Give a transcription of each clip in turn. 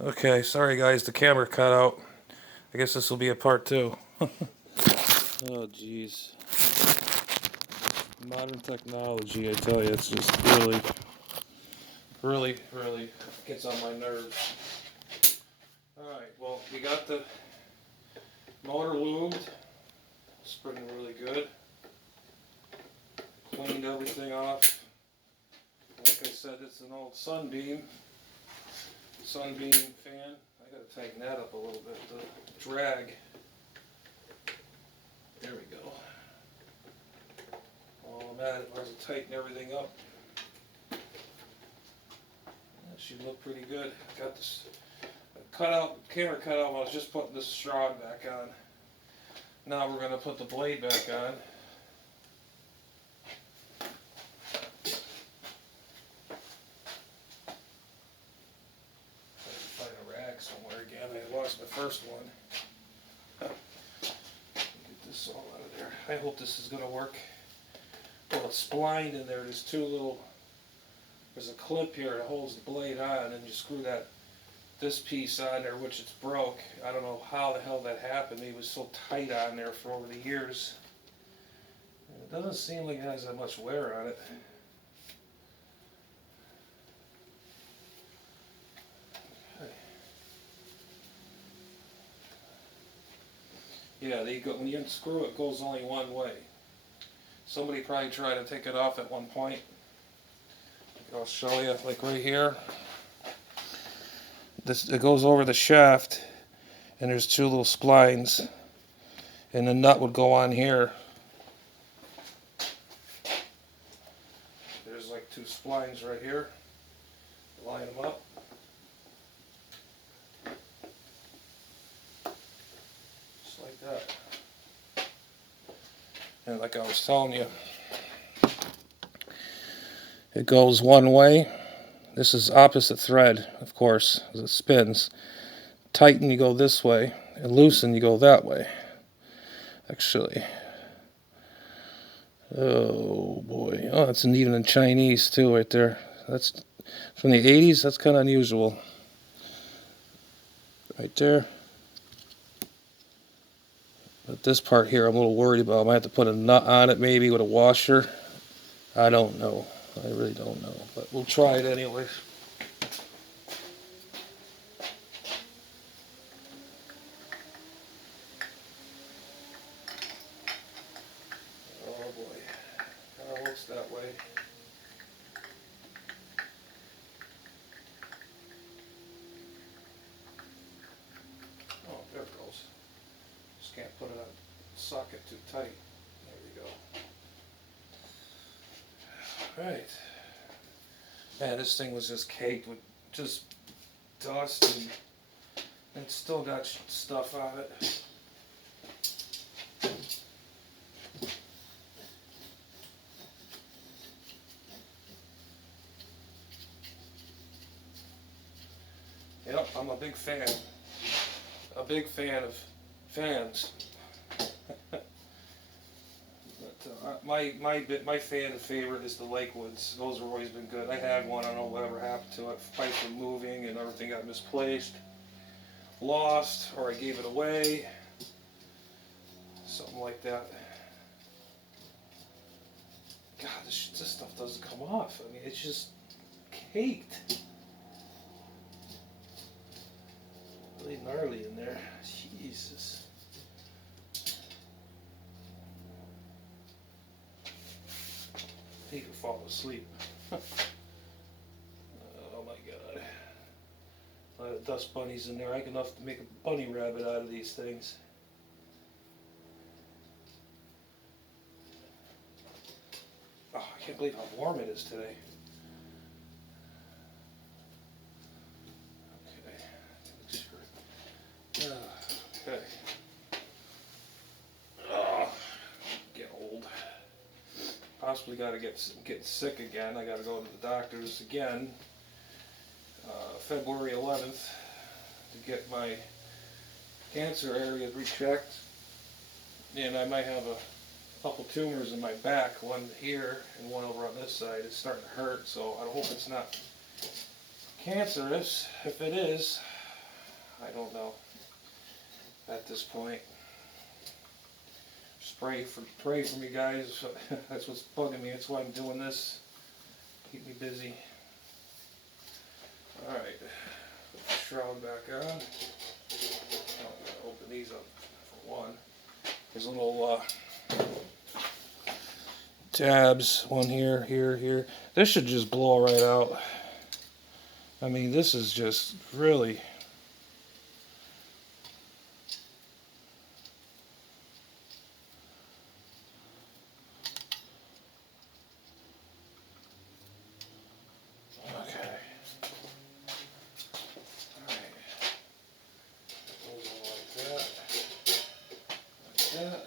Okay, sorry guys, the camera cut out. I guess this will be a part two. Oh jeez. Modern technology, I tell you, it's just really gets on my nerves. Alright, well, we got the motor lubed. Spring really good. Cleaned everything off. Like I said, it's an old SUNBEAM fan. I gotta tighten that up a little bit. The drag. There we go. All I'm at it was to tighten everything up. That should look pretty good. Got this camera cut out while I was just putting this straw back on. Now we're going to put the blade back on. Find a rag somewhere again. I lost my first one. Get this all out of there. I hope this is going to work. Well, it's splined in there. There's a clip here that holds the blade on, and you screw this piece on there, which it's broke. I don't know how the hell that happened. It was so tight on there for over the years. And it doesn't seem like it has that much wear on it. Okay. Yeah, when you unscrew it, it goes only one way. Somebody probably tried to take it off at one point. I'll show you, like right here. It goes over the shaft, and there's two little splines, and the nut would go on here. There's like two splines right here. Line them up. Just like that. And like I was telling you, it goes one way. This is opposite thread, of course, as it spins. Tighten, you go this way, and loosen, you go that way. Actually. Oh boy. Oh, that's even in Chinese too, right there. That's from the 80s. That's kind of unusual. Right there. But this part here, I'm a little worried about. I might have to put a nut on it, maybe with a washer. I don't know. I really don't know, but we'll try it anyways. Oh boy, kind of looks that way. Oh, there it goes. Just can't put it on socket too tight. There we go. Right. Man, this thing was just caked with just dust, and it's still got stuff on it. Yep, I'm a big fan. A big fan of fans. But my fan favorite is the Lakewoods. Those have always been good. I had one. I don't know whatever happened to it. Pipes were moving and everything got misplaced, lost, or I gave it away. Something like that. God, this stuff doesn't come off. I mean, it's just caked. Really gnarly in there. Jesus. He could fall asleep. Oh my God. A lot of dust bunnies in there. I can enough to make a bunny rabbit out of these things. Oh, I can't believe how warm it is today. Okay. Okay. Oh, get old. Possibly got to get sick again. I got to go to the doctor's again, February 11th, to get my cancer area rechecked, and I might have a couple tumors in my back, one here and one over on this side. It's starting to hurt, so I hope it's not cancerous. If it is, I don't know at this point. Just pray for me, guys. That's what's bugging me. That's why I'm doing this. Keep me busy. Alright, put the shroud back on. I'm gonna open these up for one. There's little tabs, one here, here. This should just blow right out. I mean, this is just really... Okay. Alright. Those are like that. Like that.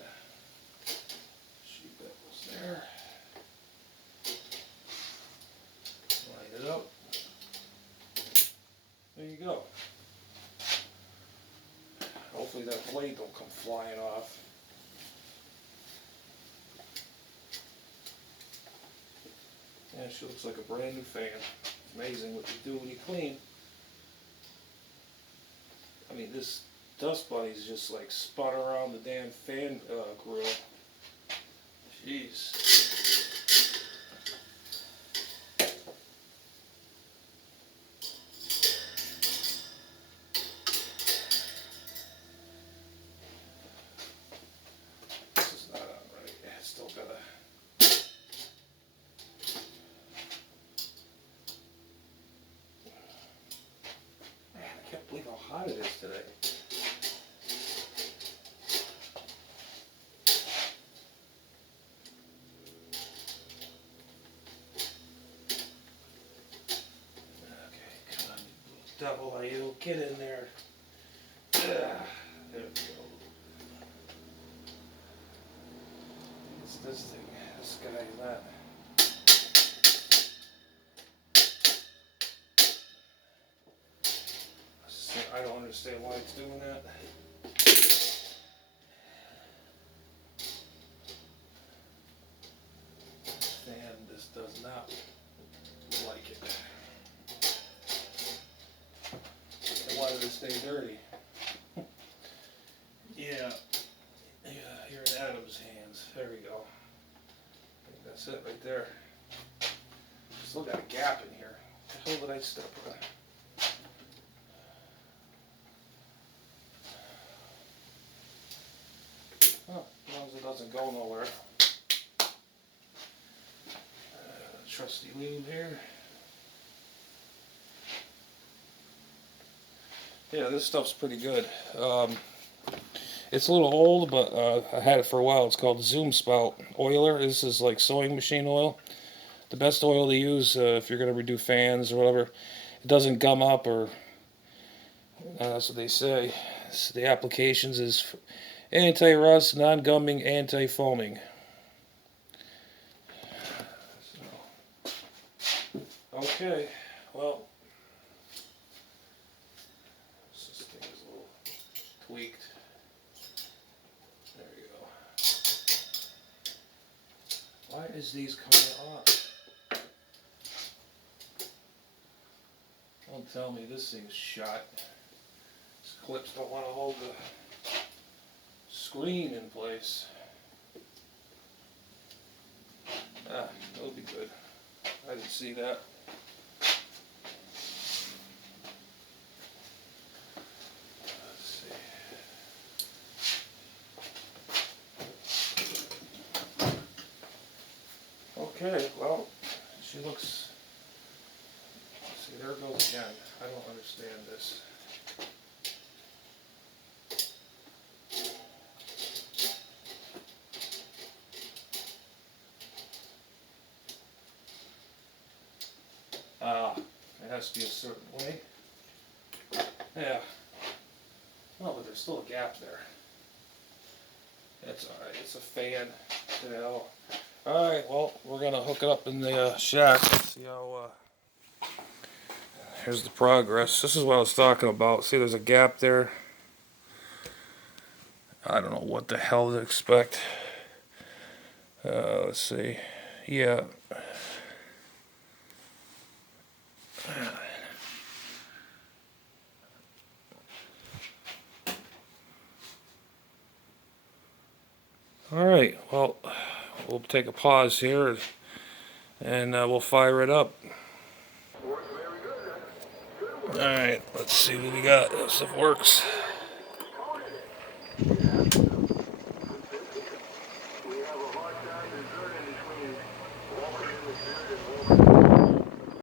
Sheet that goes there. Line it up. There you go. Hopefully that blade don't come flying off. Yeah, she looks like a brand new fan. Amazing what you do when you clean. I mean, this dust bunny's just like spun around the damn fan grill. Jeez. This is not on right. It's still gotta... Man, I can't believe how hot it is today. Devil, are you? Get in there. There we go. It's this thing. This guy is that. I don't understand why it's doing that. And this does not like it. I wanted to stay dirty. Yeah, you're in Adam's hands. There we go. I think that's it right there. Still got a gap in here. What the hell did I step on? Oh, as long as it doesn't go nowhere. Trusty lube here. Yeah, this stuff's pretty good. It's a little old, but I had it for a while. It's called Zoom Spout Oiler. This is like sewing machine oil. The best oil to use if you're going to redo fans or whatever. It doesn't gum up, or that's what they say. So the applications is anti-rust, non-gumming, anti-foaming. So, okay, well, this thing is a little tweaked. There you go. Why is these coming off? Don't tell me this thing's shot. These clips don't want to hold the screen in place. Ah, that'll be good. I didn't see that. Let's see. Okay, well, she looks... See, there it goes again. I don't understand this. It has to be a certain way. Yeah. Oh, but there's still a gap there. That's alright, it's a fan. You know. Alright, well, we're gonna hook it up in the shack. See how, here's the progress. This is what I was talking about. See, there's a gap there. I don't know what the hell to expect. Let's see. Yeah. Alright, well, we'll take a pause here and we'll fire it up. Alright, let's see what we got. If it works.